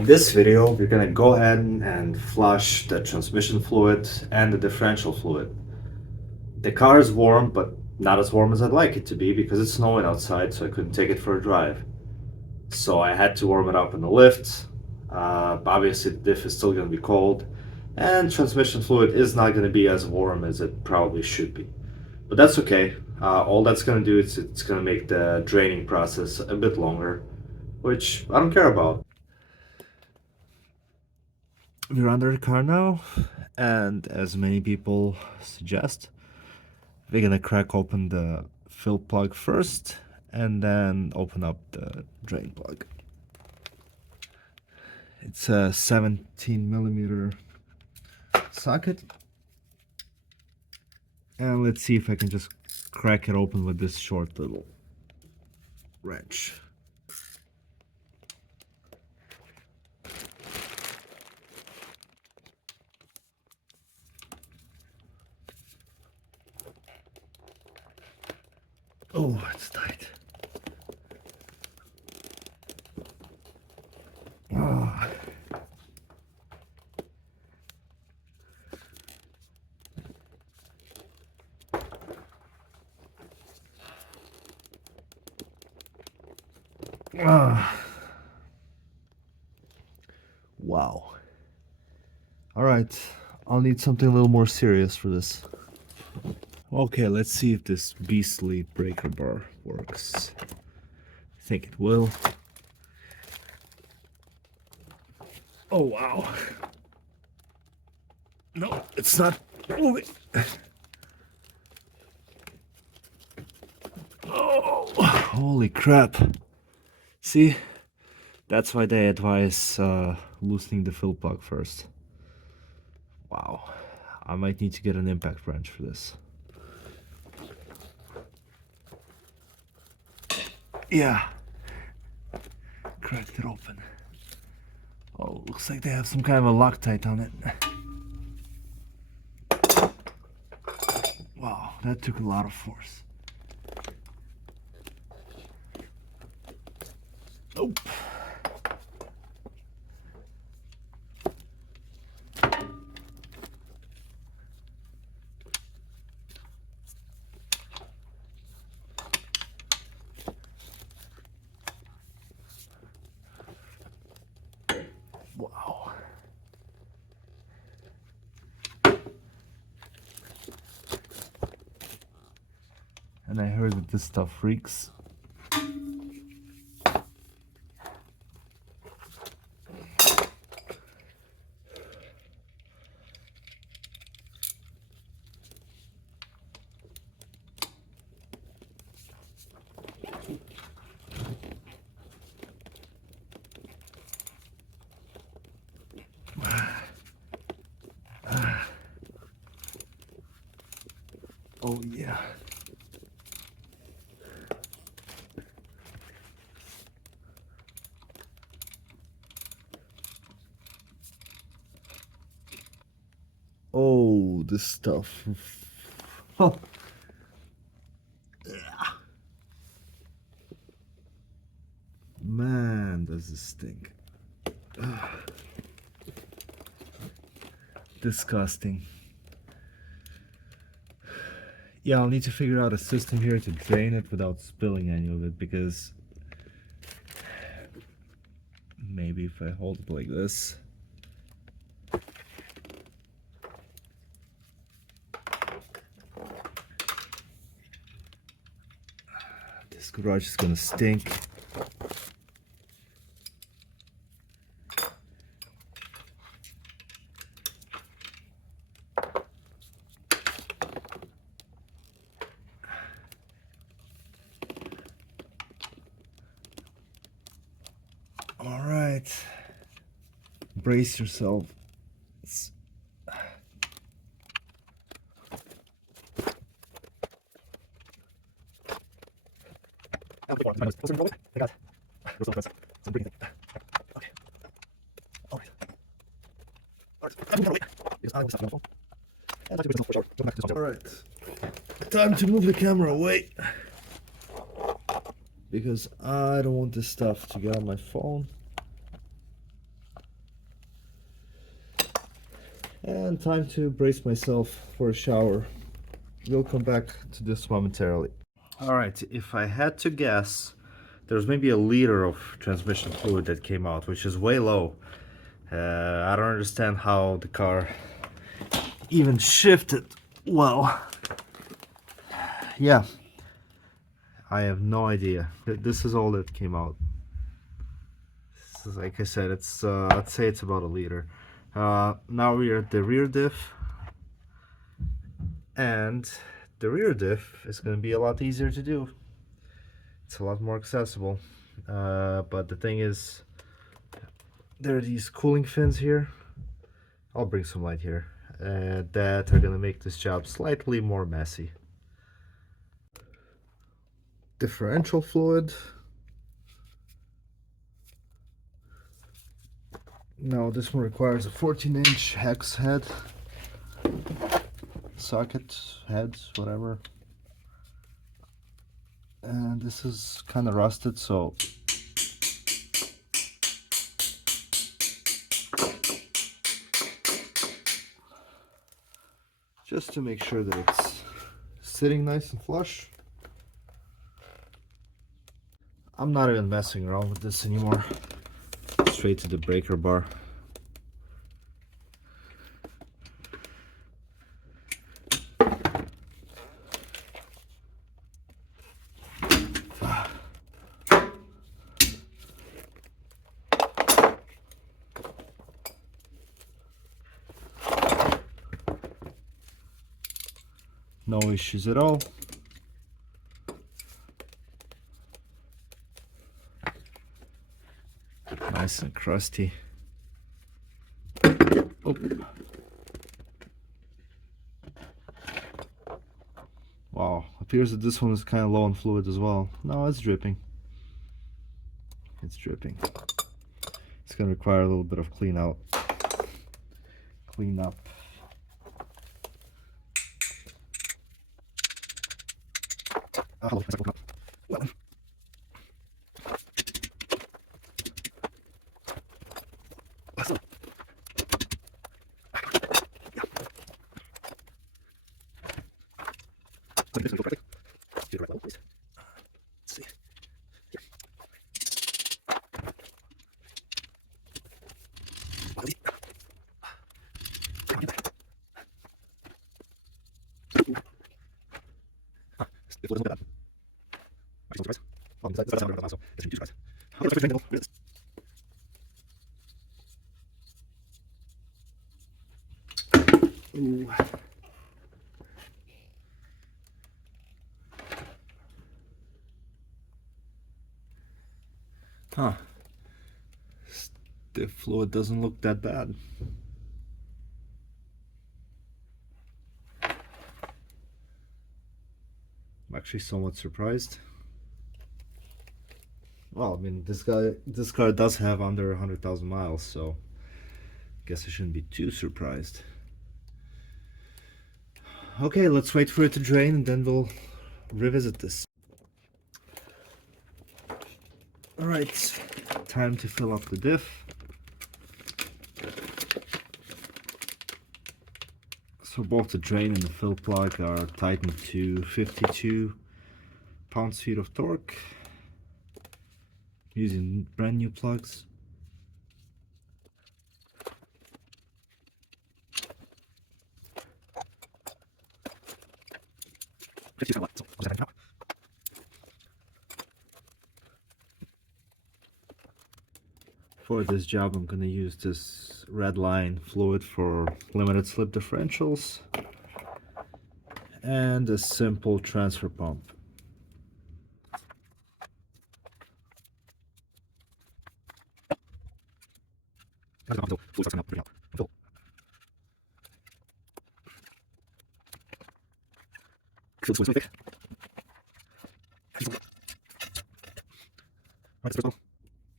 In this video, we're gonna go ahead and flush the transmission fluid and the differential fluid. The car is warm, but not as warm as I'd like it to be because it's snowing outside, so I couldn't take it for a drive. So I had to warm it up in the lift. Obviously, the diff is still gonna be cold, and transmission fluid is not gonna be as warm as it probably should be. But that's okay. All that's gonna do is it's gonna make the draining process a bit longer, which I don't care about. We're under the car now, and as many people suggest, we're gonna crack open the fill plug first and then open up the drain plug. It's a 17mm socket, and let's see if I can just crack it open with this short little wrench. Oh, it's tight. Oh. Wow. All right, I'll need something a little more serious for this. Okay, let's see if this beastly breaker bar works. I think it will. Oh, wow. No, it's not moving. Oh, holy crap. See, that's why they advise loosening the fill plug first. Wow, I might need to get an impact wrench for this. Yeah, cracked it open. Oh, looks like they have some kind of a Loctite on it. Wow, that took a lot of force. Nope. Wow. And I heard that this stuff freaks. Oh yeah. Oh, this stuff. Huh. Man, does this stink. Disgusting. Yeah, I'll need to figure out a system here to drain it without spilling any of it, because maybe if I hold it like this. This garage is gonna stink. All right, brace yourself. Alright, time to move the camera away, because I don't want this stuff to get on my phone. And time to brace myself for a shower. We'll come back to this momentarily. Alright, if I had to guess, there's maybe a liter of transmission fluid that came out, which is way low. I don't understand how the car even shifted well. Yeah, I have no idea. This is all that came out. This is, like I said, it's I'd say it's about a liter. Now we are at the rear diff, and the rear diff is going to be a lot easier to do. It's a lot more accessible, but the thing is, there are these cooling fins here. I'll bring some light here, that are going to make this job slightly more messy. Differential fluid. Now this one requires a 14-inch hex head, socket, heads, whatever. And this is kind of rusted, so just to make sure that it's sitting nice and flush. I'm not even messing around with this anymore. Straight to the breaker bar. No issues at all. Nice and crusty. Oh. Wow, appears that this one is kind of low on fluid as well. No, it's dripping. It's dripping. It's going to require a little bit of clean up. Ooh. Huh. The fluid doesn't look that bad. I'm actually somewhat surprised. Well, I mean, this car does have under 100,000 miles, so I guess I shouldn't be too surprised. Okay, let's wait for it to drain and then we'll revisit this. Alright, time to fill up the diff. So both the drain and the fill plug are tightened to 52 pounds-feet of torque using brand new plugs. For this job, I'm going to use this red line fluid for limited slip differentials and a simple transfer pump.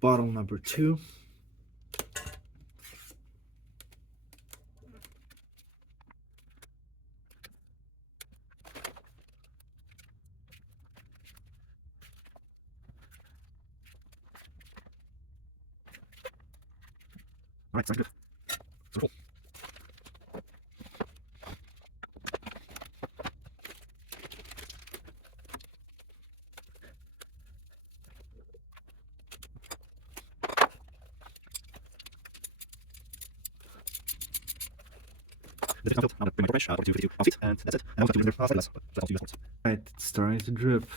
Bottle number 2. Alright, sounds good. So cool. Right, it's starting to drip.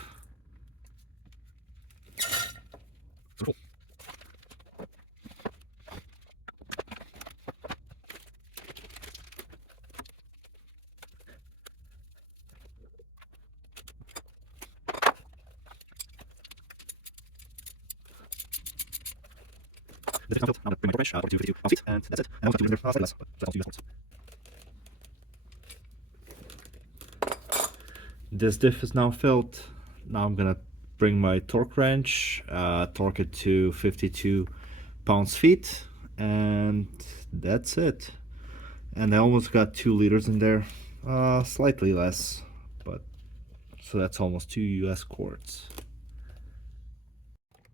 This diff is now filled. Now I'm gonna bring my torque wrench, torque it to 52 pounds-feet, and that's it. And I almost got 2 liters in there, slightly less, but so that's almost 2 US quarts.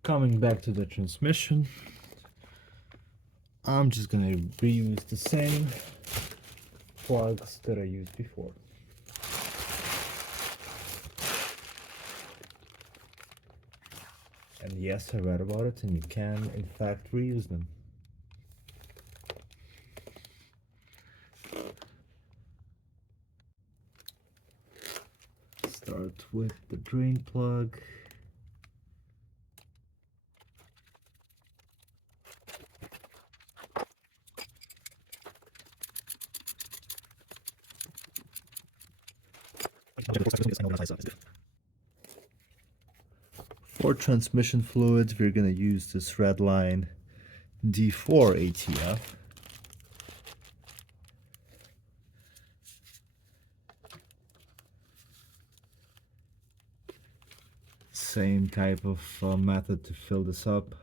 Coming back to the transmission, I'm just gonna reuse the same plugs that I used before. And yes, I read about it, and you can in fact reuse them. Start with the drain plug. For transmission fluids, we're going to use this red line D4 ATF. Same type of method to fill this up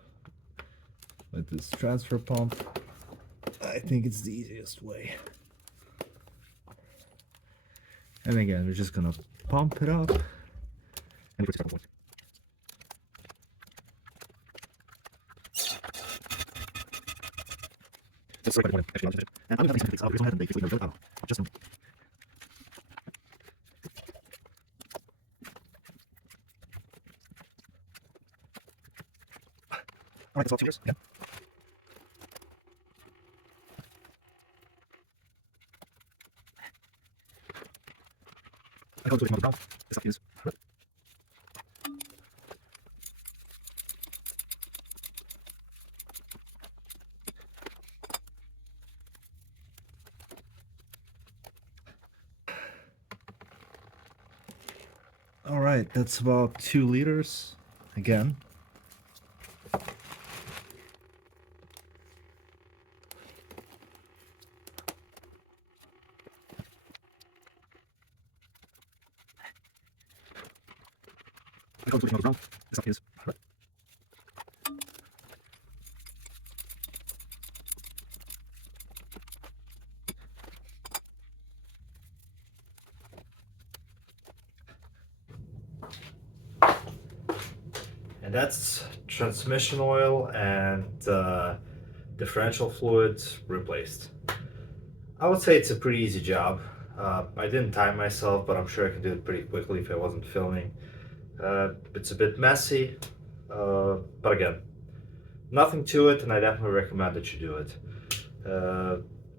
with this transfer pump. I think it's the easiest way. And again, we're just gonna pump it up. Alright, that's all cheers. Yeah. I can't do it another round. It's up to you. Alright, that's about 2 liters again. I can't do it another round. It's up to you. And that's transmission oil and differential fluid replaced. I would say it's a pretty easy job. I didn't time myself, but I'm sure I could do it pretty quickly if I wasn't filming. It's a bit messy, but again, nothing to it, and I definitely recommend that you do it.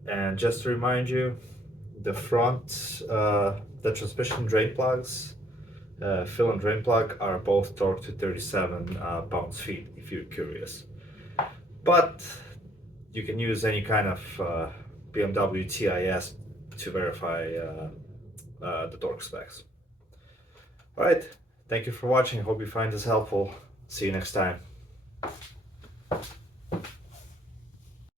And just to remind you, the front, the transmission drain plugs, fill and drain plug are both torqued to 37 pounds-feet if you're curious. But you can use any kind of BMW TIS to verify the torque specs. Alright, thank you for watching. Hope you find this helpful. See you next time.